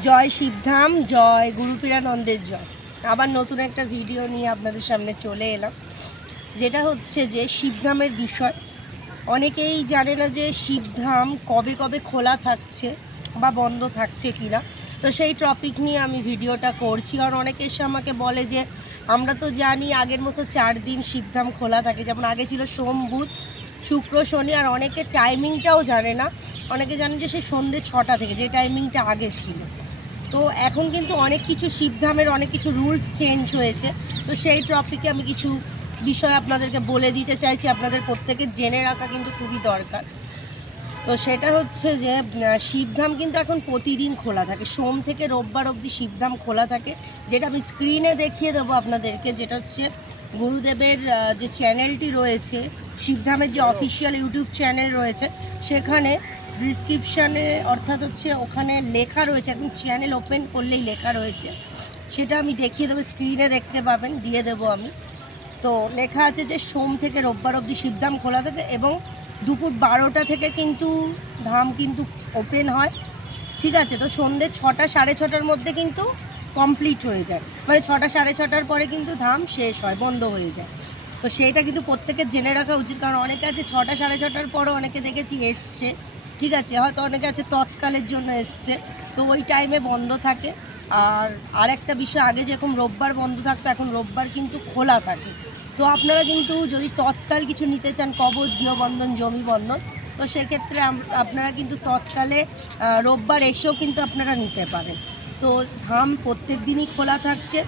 জয় শিবধাম, জয় গুরুপীরানন্দের জয়। আবার নতুন একটা ভিডিও নিয়ে আপনাদের সামনে চলে এলাম, যেটা হচ্ছে যে শিবধামের বিষয়। অনেকেই জানে না যে শিবধাম কবে কবে খোলা থাকছে বা বন্ধ থাকছে কিনা। তো সেই টপিক নিয়ে আমি ভিডিওটা করছি। কারণ অনেকে এসে আমাকে বলে যে আমরা তো জানি আগের মতো 4 দিন শিবধাম খোলা থাকে, যেমন আগে ছিল সোম, বুধ, শুক্র, শনি। আর অনেকে টাইমিংটাও জানে না। অনেকে জানে যে সেই সন্ধ্যে 6টা থেকে, যে টাইমিংটা আগে ছিল। তো এখন কিন্তু অনেক কিছু শিবধামের অনেক কিছু রুলস চেঞ্জ হয়েছে। তো সেই টপিকে আমি কিছু বিষয় আপনাদেরকে বলে দিতে চাইছি, আপনাদের প্রত্যেকের জেনে রাখা কিন্তু খুবই দরকার। তো সেটা হচ্ছে যে শিবধাম কিন্তু এখন প্রতিদিন খোলা থাকে, সোম থেকে রোববার অবধি শিবধাম খোলা থাকে। যেটা আমি স্ক্রিনে দেখিয়ে দেবো আপনাদেরকে, যেটা হচ্ছে গুরুদেবের যে চ্যানেলটি রয়েছে, শিবধামের যে অফিসিয়াল ইউটিউব চ্যানেল রয়েছে, সেখানে ডিসক্রিপশানে অর্থাৎ হচ্ছে ওখানে লেখা রয়েছে, এখন চ্যানেল ওপেন করলেই লেখা রয়েছে, সেটা আমি দেখিয়ে দেবো, স্ক্রিনে দেখতে পাবেন, দিয়ে দেবো আমি। তো লেখা আছে যে সোম থেকে রোববার অবধি শিবধাম খোলা থাকে এবং দুপুর 12টা থেকে কিন্তু ধাম কিন্তু ওপেন হয়। ঠিক আছে, তো সন্ধ্যে 6টা সাড়ে 6টার মধ্যে কিন্তু কমপ্লিট হয়ে যায়, মানে 6টা সাড়ে 6টার পরে কিন্তু ধাম শেষ হয়, বন্ধ হয়ে যায়। তো সেইটা কিন্তু প্রত্যেকের জেনে রাখা উচিত। কারণ অনেকে আছে 6টা সাড়ে 6টার পরও অনেকে দেখেছি এসছে, ঠিক আছে, হয়তো অনেকে আছে তৎকালের জন্য এসছে, তো ওই টাইমে বন্ধ থাকে। আর আরেকটা বিষয়, আগে যেরকম রোববার বন্ধ থাকতো, এখন রোববার কিন্তু খোলা থাকে। তো আপনারা কিন্তু যদি তৎকাল কিছু নিতে চান, কবচ, গৃহবন্ধন, জমি বন্ধন, তো সেক্ষেত্রে আপনারা কিন্তু তৎকালে রোববার এসেও কিন্তু আপনারা নিতে পারেন। তো ধাম প্রত্যেক দিনই খোলা থাকছে,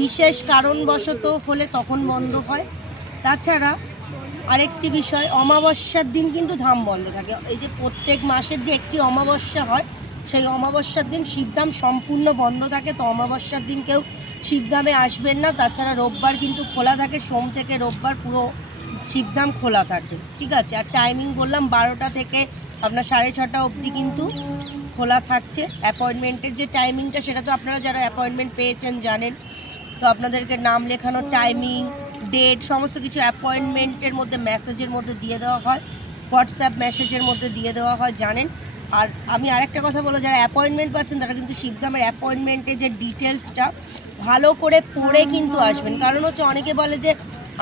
বিশেষ কারণবশত হলে তখন বন্ধ হয়। তাছাড়া আরেকটি বিষয়, অমাবস্যার দিন কিন্তু ধাম বন্ধ থাকে। এই যে প্রত্যেক মাসের যে একটি অমাবস্যা হয়, সেই অমাবস্যার দিন শিবধাম সম্পূর্ণ বন্ধ থাকে। তো অমাবস্যার দিন কেউ শিবধামে আসবেন না। তাছাড়া রোববার কিন্তু খোলা থাকে, সোম থেকে রোববার পুরো শিবধাম খোলা থাকে, ঠিক আছে। আর টাইমিং বললাম 12টা থেকে আপনার 6:30 অবধি কিন্তু খোলা থাকছে। অ্যাপয়েন্টমেন্টের যে টাইমিংটা, সেটা তো আপনারা যারা অ্যাপয়েন্টমেন্ট পেয়েছেন জানেন। তো আপনাদেরকে নাম লেখানোর টাইমিং, ডেট, সমস্ত কিছু অ্যাপয়েন্টমেন্টের মধ্যে, মেসেজের মধ্যে দিয়ে দেওয়া হয়, হোয়াটসঅ্যাপ মেসেজের মধ্যে দিয়ে দেওয়া হয়, জানেন। আর আমি আরেকটা কথা বলবো, যারা অ্যাপয়েন্টমেন্ট পাচ্ছেন তারা কিন্তু শিবধামের অ্যাপয়েন্টমেন্টের যে ডিটেলসটা ভালো করে পড়ে কিন্তু আসবেন। কারণ হচ্ছে অনেকে বলে যে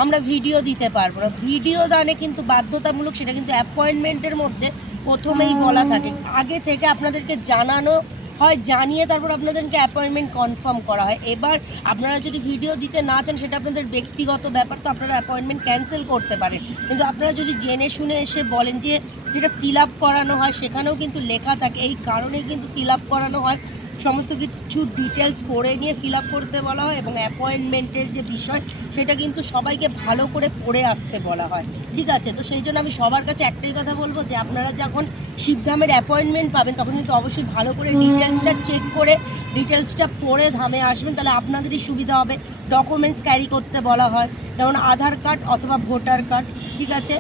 আমরা ভিডিও দিতে পারবো না। ভিডিও দানে কিন্তু বাধ্যতামূলক, সেটা কিন্তু অ্যাপয়েন্টমেন্টের মধ্যে প্রথমেই বলা থাকে, আগে থেকে আপনাদেরকে জানানো হয়, জানিয়ে তারপর আপনাদেরকে অ্যাপয়েন্টমেন্ট কনফার্ম করা হয়। এবার আপনারা যদি ভিডিও দিতে না চান, সেটা আপনাদের ব্যক্তিগত ব্যাপার, তো আপনারা অ্যাপয়েন্টমেন্ট ক্যান্সেল করতে পারেন। কিন্তু আপনারা যদি জেনে শুনে এসে বলেন যে যেটা ফিল আপ করানো হয়, সেখানেও কিন্তু লেখা থাকে, এই কারণেই কিন্তু ফিল আপ করানো হয়, সমস্ত কিছু ডিটেলস পড়ে নিয়ে ফিল আপ করতে বলা হয়। এবং অ্যাপয়েন্টমেন্টের যে বিষয়, সেটা কিন্তু সবাইকে ভালো করে পড়ে আসতে বলা হয়, ঠিক আছে। তো সেই জন্য আমি সবার কাছে একটাই কথা বলবো, যে আপনারা যখন শিবধামের অ্যাপয়েন্টমেন্ট পাবেন, তখন কিন্তু অবশ্যই ভালো করে ডিটেলসটা চেক করে ডিটেলসটা পড়ে ধামে আসবেন, তাহলে আপনাদেরই সুবিধা হবে। ডকুমেন্টস ক্যারি করতে বলা হয়, যেমন আধার কার্ড অথবা ভোটার কার্ড, ঠিক আছে।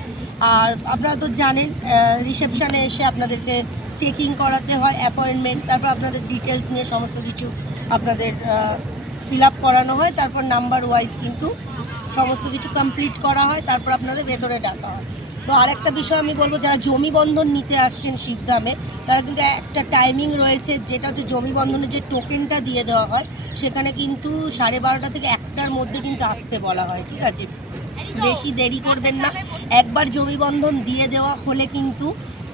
আর আপনারা তো জানেন রিসেপশানে এসে আপনাদেরকে চেকিং করাতে হয় অ্যাপয়েন্টমেন্ট, তারপর আপনাদের ডিটেলস নিয়ে সমস্ত কিছু আপনাদের ফিল আপ করানো হয়, তারপর নাম্বার ওয়াইজ কিন্তু সমস্ত কিছু কমপ্লিট করা হয়, তারপর আপনাদের ভেতরে ডাকা হয়। তো আরেকটা বিষয় আমি বলবো, যারা জমি বন্ধন নিতে আসছেন শিবধামে, তারা কিন্তু একটা টাইমিং রয়েছে, যেটা হচ্ছে জমি বন্ধনের যে টোকেনটা দিয়ে দেওয়া হয়, সেখানে কিন্তু 12:30 থেকে 1টার মধ্যে কিন্তু আসতে বলা হয়, ঠিক আছে। বেশি দেরি করবেন না। একবার জমি বন্ধন দিয়ে দেওয়া হলে কিন্তু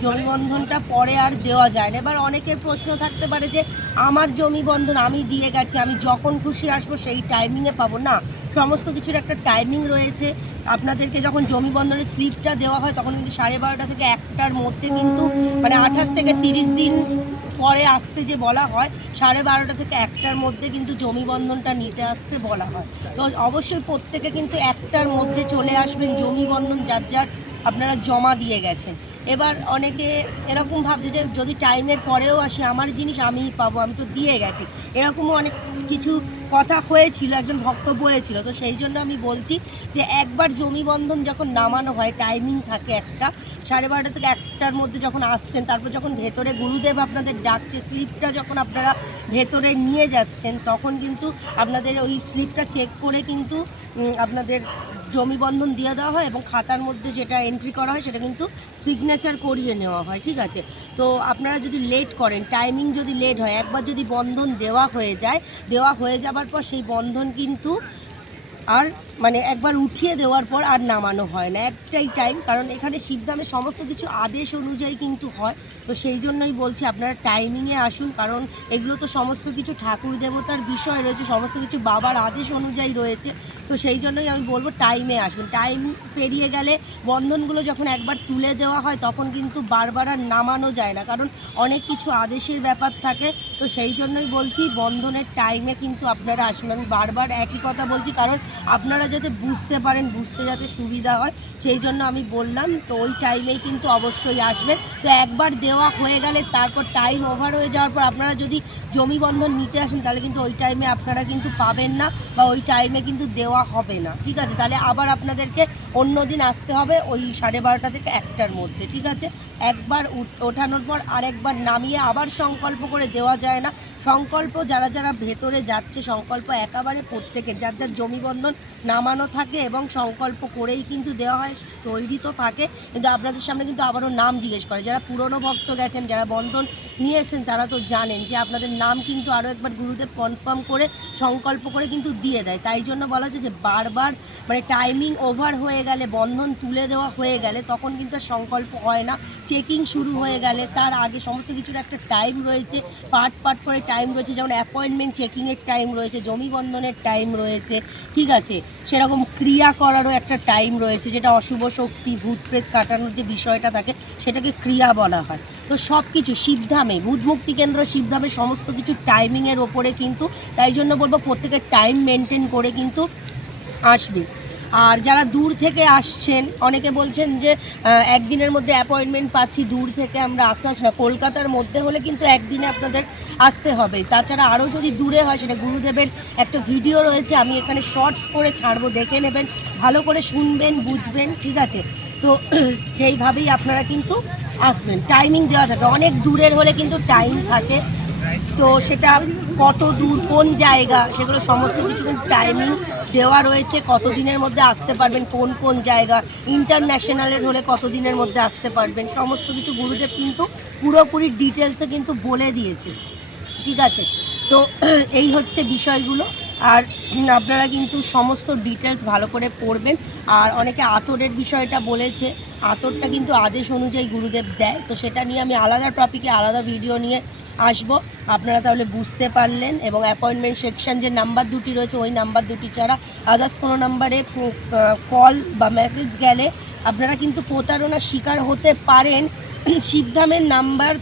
জমি বন্ধনটা পরে আর দেওয়া যায় না। এবার অনেকের প্রশ্ন থাকতে পারে যে আমার জমি বন্ধন আমি দিয়ে গেছি, আমি যখন খুশি আসবো সেই টাইমিংয়ে পাবো না। সমস্ত কিছুর একটা টাইমিং রয়েছে। আপনাদেরকে যখন জমি বন্ধনের স্লিপটা দেওয়া হয়, তখন কিন্তু 12:30 থেকে 1টার মধ্যে কিন্তু, মানে 28 থেকে 30 দিন পরে আসতে যে বলা হয়, 12:30 থেকে 1টার মধ্যে কিন্তু জমি বন্ধনটা নিতে আসতে বলা হয়। তো অবশ্যই প্রত্যেকে কিন্তু 1টার মধ্যে চলে আসবেন, জমি বন্ধন যার যার আপনারা জমা দিয়ে গেছেন। এবার অনেকে এরকম ভাবছে যে যদি টাইমের পরেও আসি, আমার জিনিস আমিই পাবো, আমি তো দিয়ে গেছি। এরকমও অনেক কিছু কথা হয়েছিল, একজন ভক্ত বলেছিল। তো সেই জন্য আমি বলছি যে একবার জমি বন্ধন যখন নামানো হয়, টাইমিং থাকে একটা, 12:30 থেকে 1 1টার মধ্যে যখন আসছেন, তারপর যখন ভেতরে গুরুদেব আপনাদের ডাকছে, স্লিপটা যখন আপনারা ভেতরে নিয়ে যাচ্ছেন, তখন কিন্তু আপনাদের ওই স্লিপটা চেক করে কিন্তু আপনাদের জমি বন্ধন দিয়ে দেওয়া হয় এবং খাতার মধ্যে যেটা এন্ট্রি করা হয় সেটা কিন্তু সিগনেচার করিয়ে নেওয়া হয়। ঠিক আছে, তো আপনারা যদি লেট করেন, টাইমিং যদি লেট হয়, একবার যদি বন্ধন দেওয়া হয়ে যাবার পর সেই বন্ধন কিন্তু আর মানে একবার উঠিয়ে দেওয়ার পর আর নামানো হয় না, একটাই টাইম। কারণ এখানে শিবধামে সমস্ত কিছু আদেশ অনুযায়ী কিন্তু হয়, তো সেই জন্যই বলছি আপনারা টাইমিংয়ে আসুন। কারণ এগুলো তো সমস্ত কিছু ঠাকুর দেবতার বিষয় রয়েছে, সমস্ত কিছু বাবার আদেশ অনুযায়ী রয়েছে, তো সেই জন্যই আমি বলবো টাইমে আসুন। টাইম পেরিয়ে গেলে বন্ধনগুলো যখন একবার তুলে দেওয়া হয় তখন কিন্তু বারবার আর নামানো যায় না, কারণ অনেক কিছু আদেশের ব্যাপার থাকে। তো সেই জন্যই বলছি বন্ধনের টাইমে কিন্তু আপনারা আসবেন। আমি বারবার একই কথা বলছি, কারণ আপনারা যাতে বুঝতে পারেন, বুঝতে যাতে সুবিধা হয়, সেই জন্য আমি বললাম। তো ওই টাইমেই কিন্তু অবশ্যই আসবেন। তো একবার দেওয়া হয়ে গেলে তারপর টাইম ওভার হয়ে যাওয়ার পর আপনারা যদি জমি বন্ধন নিতে আসেন তাহলে কিন্তু ওই টাইমে আপনারা কিন্তু পাবেন না, বা ওই টাইমে কিন্তু দেওয়া হবে না। ঠিক আছে, তাহলে আবার আপনাদেরকে অন্য দিন আসতে হবে ওই 12:30 থেকে 1টার মধ্যে। ঠিক আছে, একবার ওঠানোর পর আরেকবার নামিয়ে আবার সংকল্প করে দেওয়া যায় না। সংকল্প যারা যারা ভেতরে যাচ্ছে, সংকল্প একেবারে প্রত্যেকে যার যার জমি বন্ধন নামানো থাকে এবং সংকল্প করেই কিন্তু দেওয়া হয়, তৈরি তো থাকে। কিন্তু আপনাদের সামনে কিন্তু আবারও নাম জিজ্ঞেস করে। যারা পুরনো ভক্ত গেছেন, যারা বন্ধন নিয়ে এসেছেন, তারা তো জানেন যে আপনাদের নাম কিন্তু আরও একবার গুরুদেব কনফার্ম করে সংকল্প করে কিন্তু দিয়ে দেয়। তাই জন্য বলা হচ্ছে যে বারবার মানে টাইমিং ওভার হয়ে গেলে, বন্ধন তুলে দেওয়া হয়ে গেলে তখন কিন্তু আর সংকল্প হয় না। চেকিং শুরু হয়ে গেলে তার আগে সমস্ত কিছুর একটা টাইম রয়েছে, পার্ট করে টাইম রয়েছে। যেমন অ্যাপয়েন্টমেন্ট চেকিংয়ের টাইম রয়েছে, জমি বন্ধনের টাইম রয়েছে, ঠিক আছে, সেরকম ক্রিয়া করারও একটা টাইম রয়েছে, যেটা অশুভ শক্তি ভূত প্রেত কাটানোর যে বিষয়টা থাকে সেটাকে ক্রিয়া বলা হয়। তো সব কিছু শিবধামে, ভূত মুক্তি কেন্দ্র শিবধামে সমস্ত কিছু টাইমিংয়ের ওপরে কিন্তু, তাই জন্য বলবো প্রত্যেকের টাইম মেনটেন করে কিন্তু আসবে। আর যারা দূর থেকে আসছেন, অনেকে বলছেন যে একদিনের মধ্যে অ্যাপয়েন্টমেন্ট পাচ্ছি, দূর থেকে আমরা আসতে পারছি না। কলকাতার মধ্যে হলে কিন্তু একদিনে আপনাদের আসতে হবে। তাছাড়া আরও যদি দূরে হয়, সেটা গুরুদেবের একটা ভিডিও রয়েছে, আমি এখানে শর্টস করে ছাড়বো, দেখে নেবেন, ভালো করে শুনবেন, বুঝবেন। ঠিক আছে, তো সেইভাবেই আপনারা কিন্তু আসবেন। টাইমিং দেওয়া থাকে, অনেক দূরের হলে কিন্তু টাইম থাকে, তো সেটা কত দূর, কোন জায়গা, সেগুলো সমস্ত কিছু কিন্তু টাইমিং দেওয়া রয়েছে। কত দিনের মধ্যে আসতে পারবেন, কোন কোন জায়গা, ইন্টারন্যাশনালের হলে কত দিনের মধ্যে আসতে পারবেন, সমস্ত কিছু গুরুদেব কিন্তু পুরোপুরি ডিটেলসে কিন্তু বলে দিয়েছে। ঠিক আছে, তো এই হচ্ছে বিষয়গুলো। আর আপনারা কিন্তু সমস্ত ডিটেলস ভালো করে পড়বেন। আর অনেকে আতরের বিষয়টা বলেছে, আতরটা কিন্তু আদেশ অনুযায়ী গুরুদেব দেয়, তো সেটা নিয়ে আমি আলাদা টপিকে আলাদা ভিডিও নিয়ে আসব, আপনারা তাহলে বুঝতে পারলেন। এবং অ্যাপয়েন্টমেন্ট সেকশন যে নাম্বার দুটি রয়েছে, ওই নাম্বার দুটি ছাড়া আদার্স কোনো নাম্বারে কল বা মেসেজ গেলে আপনারা কিন্তু প্রতারণার শিকার হতে পারেন। শিবধামের নাম্বার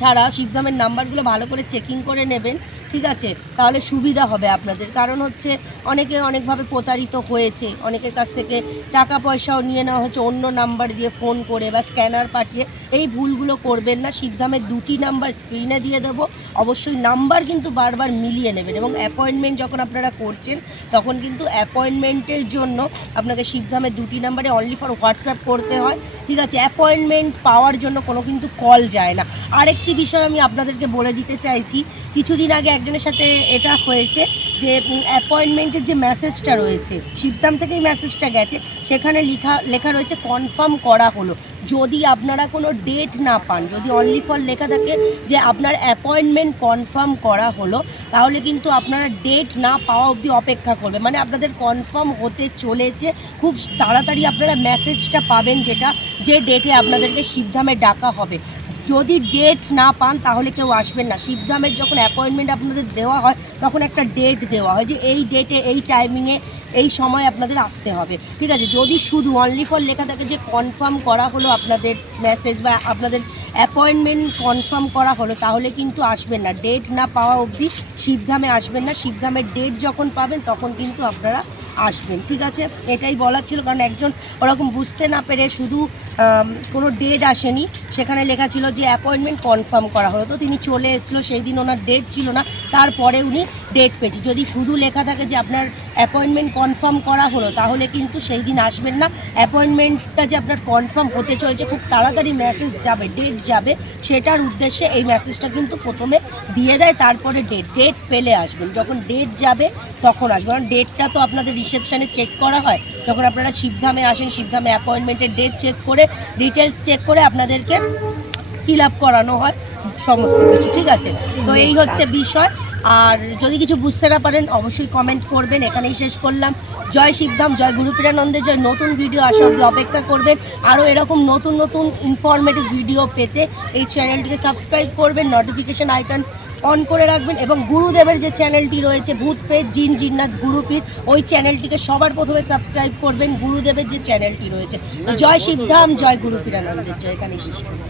ছাড়া শিবধামের নাম্বারগুলো ভালো করে চেকিং করে নেবেন। ঠিক আছে, তাহলে সুবিধা হবে আপনাদের। কারণ হচ্ছে অনেকে অনেকভাবে প্রতারিত হয়েছে, অনেকের কাছ থেকে টাকা পয়সাও নিয়ে নেওয়া হচ্ছে অন্য নাম্বার দিয়ে ফোন করে বা স্ক্যানার পাঠিয়ে। এই ভুলগুলো করবেন না। শিবধামের দুটি নাম্বার স্ক্রিনে দিয়ে দেবো, অবশ্যই নাম্বার কিন্তু বারবার মিলিয়ে নেবেন। এবং অ্যাপয়েন্টমেন্ট যখন আপনারা করছেন তখন কিন্তু অ্যাপয়েন্টমেন্টের জন্য আপনাকে শিবধামের দুটি নাম্বারে অনলি ফর হোয়াটসঅ্যাপ করতে হয়। ঠিক আছে, অ্যাপয়েন্টমেন্ট পাওয়ার জন্য কোনো কিন্তু কল যায় না। আরেকটি বিষয় আমি আপনাদেরকে বলে দিতে চাইছি, কিছুদিন আগে একজনের সাথে এটা হয়েছে যে অ্যাপয়েন্টমেন্টের যে মেসেজটা রয়েছে, শিবধাম থেকেই মেসেজটা গেছে, সেখানে লেখা রয়েছে কনফার্ম করা হলো। যদি আপনারা কোনো ডেট না পান, যদি অনলি ফর লেখা থাকে যে আপনার অ্যাপয়েন্টমেন্ট কনফার্ম করা হলো, তাহলে কিন্তু আপনারা ডেট না পাওয়া অবধি অপেক্ষা করবে, মানে আপনাদের কনফার্ম হতে চলেছে। খুব তাড়াতাড়ি আপনারা মেসেজটা পাবেন, যেটা যে ডেটে আপনাদেরকে শিবধামে ডাকা হবে। যদি ডেট না পান তাহলে কেউ আসবেন না। শিবধামের যখন অ্যাপয়েন্টমেন্ট আপনাদের দেওয়া হয় তখন একটা ডেট দেওয়া হয় যে এই ডেটে, এই টাইমিংয়ে, এই সময় আপনাদের আসতে হবে। ঠিক আছে, যদি শুধু অনলি ফর লেখা থাকে যে কনফার্ম করা হলো আপনাদের মেসেজ বা আপনাদের অ্যাপয়েন্টমেন্ট কনফার্ম করা হলো, তাহলে কিন্তু আসবেন না। ডেট না পাওয়া অবধি শিবধামে আসবেন না। শিবধামের ডেট যখন পাবেন তখন কিন্তু আপনারা আসবেন, ঠিক আছে? এটাই বলার ছিল, কারণ একজন ওরকম বুঝতে না পেরে শুধু কোনো ডেট আসেনি, সেখানে লেখা ছিল যে অ্যাপয়েন্টমেন্ট কনফার্ম করা হলো, তো তিনি চলে এসেছিলো, সেই দিন ওনার ডেট ছিল না, তারপরে উনি ডেট পেয়েছে। যদি শুধু লেখা থাকে যে আপনার অ্যাপয়েন্টমেন্ট কনফার্ম করা হলো, তাহলে কিন্তু সেই দিন আসবেন না। অ্যাপয়েন্টমেন্টটা যে আপনার কনফার্ম হতে চলেছে, খুব তাড়াতাড়ি মেসেজ যাবে, ডেট যাবে, সেটার উদ্দেশ্যে এই মেসেজটা কিন্তু প্রথমে দিয়ে দেয়, তারপরে ডেট পেলে আসবেন। যখন ডেট যাবে তখন আসবেন, কারণ ডেটটা তো আপনাদের রিসেপশানে চেক করা হয়। যখন আপনারা শিবধামে আসেন, শিবধামে অ্যাপয়েন্টমেন্টের ডেট চেক করে, ডিটেলস চেক করে আপনাদেরকে ফিল আপ করানো হয় সমস্ত কিছু, ঠিক আছে? তো এই হচ্ছে বিষয়। আর যদি কিছু বুঝতে না পারেন অবশ্যই কমেন্ট করবেন। এখানেই শেষ করলাম। জয় শিবধাম, জয় গুরুপীরানন্দে জয়। নতুন ভিডিও আসা অবধি অপেক্ষা করবেন। আরও এরকম নতুন নতুন ইনফরমেটিভ ভিডিও পেতে এই চ্যানেলটিকে সাবস্ক্রাইব করবেন, নোটিফিকেশান আইকন অন করে রাখবেন, এবং গুরুদেবের যে চ্যানেলটি রয়েছে ভূত প্রেত জিন জিন্নাত গুরুপীর, ওই চ্যানেলটিকে সবার প্রথমে সাবস্ক্রাইব করবেন, গুরুদেবের যে চ্যানেলটি রয়েছে। তো জয় শিবধাম, জয় গুরুপীরানন্দের জয়। এখানেই শেষ করলাম।